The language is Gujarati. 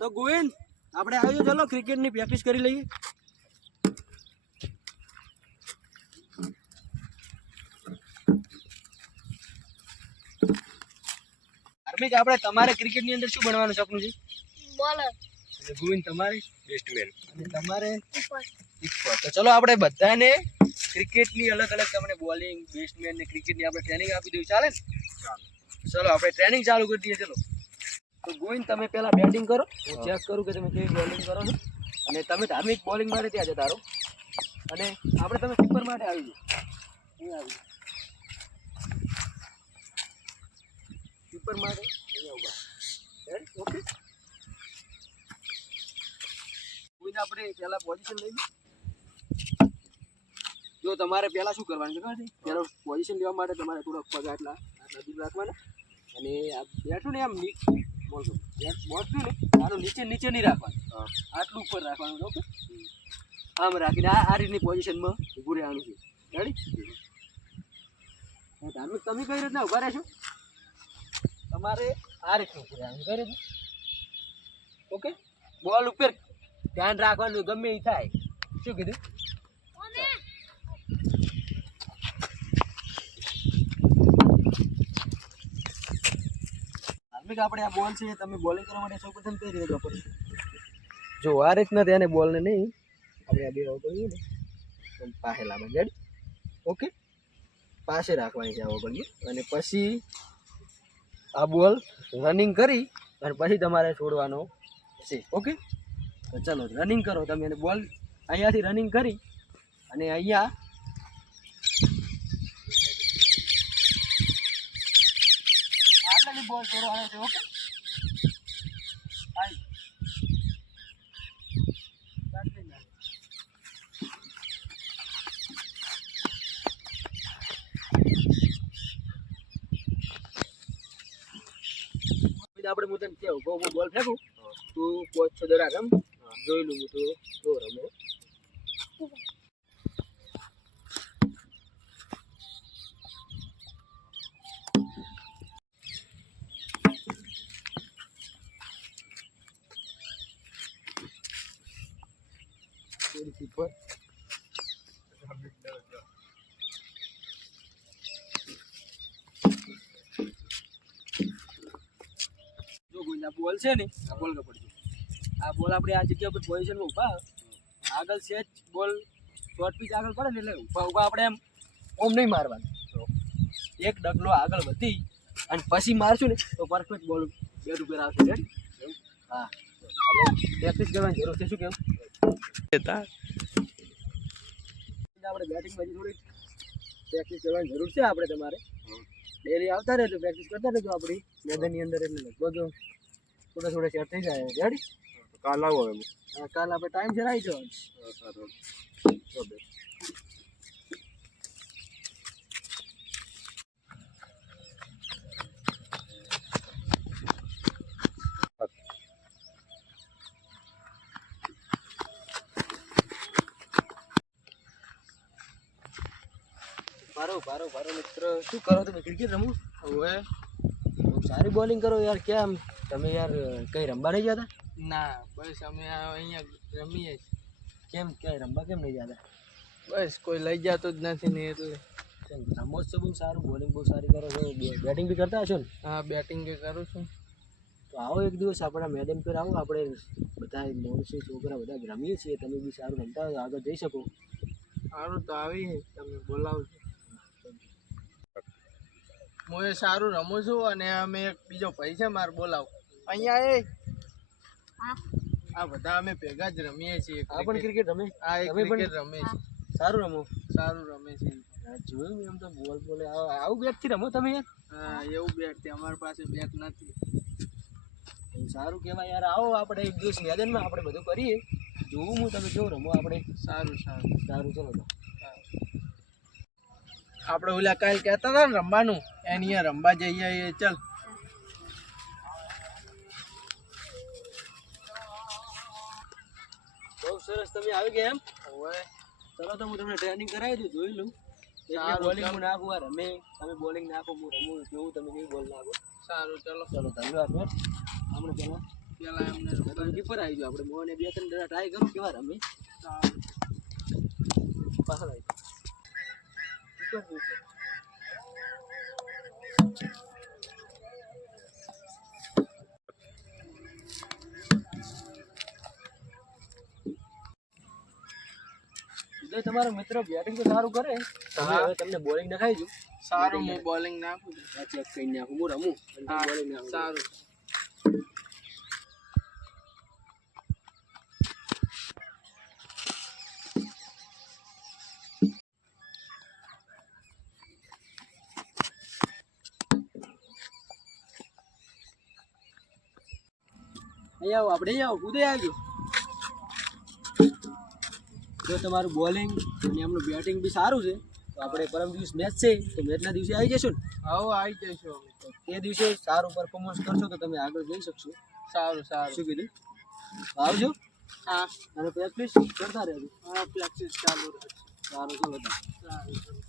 તો ગોવિંદ આપણે આવ્યો, ચલો ક્રિકેટની પ્રેક્ટિસ કરી લઈએ. હાર્મિક, આપણે તમારે ક્રિકેટની અંદર શું બનવાનું સપનું છે? બોલર. અને ગોવિંદ તમારે બેસ્ટમેન અને તમારે કિપર. તો ચલો આપણે બધાને ક્રિકેટની અલગ અલગ તમને બોલિંગ, બેટ્સમેન ને ક્રિકેટની આપણે ટ્રેનિંગ આપી દઈએ, ચાલે ને? ચલો આપણે ટ્રેનિંગ ચાલુ કરી દઈએ. ચલો તો ગોવિંદ તમે પહેલા બેટિંગ કરો, હું ચેક કરું કે તમે કેવી બોલિંગ કરો છો. અને તમે ધાર્મિક બોલિંગ માટે ત્યાં જતા રહો અને આપણે તમે કીપર માટે આવી જાઓ. અહીં આવી કીપર માટે અહીંયા ઉભા. ઓકે, ગોવિંદ આપણે પહેલા પોઝિશન લઈ લઈએ. જો તમારે પહેલા શું કરવાનું છે ખબર છે? પહેલો પોઝિશન લેવા માટે તમારે થોડોક પગ આટલા દૂર રાખવાના અને આ બેઠું ને આમ બોલતો બોલતું ને આનું નીચે નીચે નહીં રાખવાનું, આટલું ઉપર રાખવાનું. ઓકે, આમ રાખીને આ રીતની પોઝિશનમાં ઊભું રહેવાનું છે. રેડી? ધાર્મિક તમે કઈ રીતના ઊભા રહેશો? તમારે આ રીતનું ઊભું રહેવાનું. કઈ રીતનું? ઓકે, બોલ ઉપર ધ્યાન રાખવાનું, ગમે એ થાય. શું કીધું? આપણે આ બોલ છે, તમે બોલિંગ કરવા માટે સૌપ્રથમ કઈ રીતે વાપરશો? જો આ રીતના તેને બોલને નહીં, આપણે આ બે વાપરીએ ને તો પાસે લાવવાની. રેડી? ઓકે, પાસે રાખવાની છે આ વાપરીએ અને પછી આ બોલ રનિંગ કરી અને પછી તમારે છોડવાનો છે. ઓકે, તો ચલો રનિંગ કરો તમે. અને બોલ અહીંયાથી રનિંગ કરી અને અહીંયા બોલ છોડવાનો છે. ઓકે, આપણે હું તને કેવું હું બોલ ફેંકું, તું પોચ છો દરા રમ, જોઈ લઉં હું તો જો રમે. કીપર જો કોઈ આ બોલ છે ને, આ બોલ કપડજો. આ બોલ આપણે આ જગ્યા પર પોઝિશનમાં ઊભા આગળ સેજ બોલ શોર્ટ પીચ આગળ પડે ને એટલે ઊભા ઊભા આપણે એમ ઓમ નહીં મારવાનું. એક ડગલો આગળ વધી અને પછી મારશું ને તો પરફેક્ટ બોલ બેટ ઉપર આવશે. રેડી? હા, આપણે પ્રેક્ટિસ કરવાની જરૂર છે. શું કેવું? આપણે બેટિંગમાં થોડી પ્રેક્ટિસ કરવાની જરૂર છે. આપણે તમારે ડેલી આવતા રહેજો, પ્રેક્ટિસ કરતા રહેજો આપણી મેદાનની અંદર, એટલે લગભગ થોડા થોડા સેટ થઈ જાય. રેડી? કાલ આવો એમ. હા, કાલ આપણે ટાઈમ છે આવી જાઓ. ભારો મિત્ર, શું કરો તમે? ક્રિકેટ રમો? હવે સારી બોલિંગ કરો યાર. કેમ તમે યાર કઈ રમવા નહીં જતા? ના, બસ અમે અહીંયા રમીએ છીએ. કેમ ક્યાંય રમવા કેમ નહીં જતા? બસ કોઈ લઈ જતો જ નથી ને એટલે. રમો છો બહુ સારું, બોલિંગ બહુ સારી કરો છો, બેટિંગ બી કરતા હશો ને? હા, બેટિંગ કરું છું. તો આવો એક દિવસ આપણા મેદાન પર આવો, આપણે બધા માણસો છોકરા બધા રમીએ છીએ. તમે બી સારું રમતા હોય આગળ જઈ શકો. સારું તો આવી તમે બોલાવજો. હું એ સારું રમું છું અને અમે એક બીજો ભાઈ છે મારે બોલાવો અહીંયા. આ બધા અમે ભેગા જ રમીએ છીએ. આ પણ ક્રિકેટ રમે? આ એક ક્રિકેટ રમે છે. સારું રમો? સારું રમે છે. જોયું એમ તો બોલ બોલે આવું બેટથી રમો તમે યાર? હા, એવું બેટ છે અમારી પાસે, બેટ નથી. સારું કહેવાય યાર. આવો આપણે એક દિવસ મેદાનમાં આપણે બધું કરીએ, જોવું હું તમે જો રમો આપણે. સારું ચલો તો આપણે ઓલા કાલ કહેતા હતા ને રમવાનું, એની રમવા જઈએ. ચાલ. બહુ સરસ, તમે આવી ગયા એમ? હવે ચલો તો હું તમને ટ્રેનિંગ કરાવી દઉં, જોઈ લઉં. બોલિંગ હું નાખું, આ રમે તમે બોલિંગ નાખો, હું રમું, જોઉં તમે કેવી બોલ નાખો. સારું, ચલો. ધન્યવાદ. આપણે પહેલાં પેલા એમને તમે કીપર આવી જાઓ, આપણે મોને 2-3 દડા ટ્રાય કરું કેવા રમે. સારું. પાછળ આવી જાઓ. Keeper keeper. જો તમારો મિત્ર બેટિંગ તો સારું કરે, તમે હવે તમને બોલિંગ નખાઈ દઉં. સારું હું બોલિંગ નાખું છું. આ ચેક કરી નાખું, હું રમું અને તમે હા, બોલિંગ નાખો. સારું. અહીં આવો, આપણે અહીં આવો, કૂદે આવજો. જો તમારું બોલિંગ અને એમનું બેટિંગ બી સારું છે તો આપણે પરમ દિવસ મેચ છે તો મેચના દિવસે આવી જશું ને. હવે આવી જઈશું અમે. તો તે દિવસે સારું પરફોર્મન્સ કરશો તો તમે આગળ જઈ શકશો. સારું સારું. શું કીધું? આવજો હા અને પ્રેક્ટિસ કરતા રહેજો. હા પ્રેક્ટિસ ચાલુ રહે. સારું, ચલો. સારું.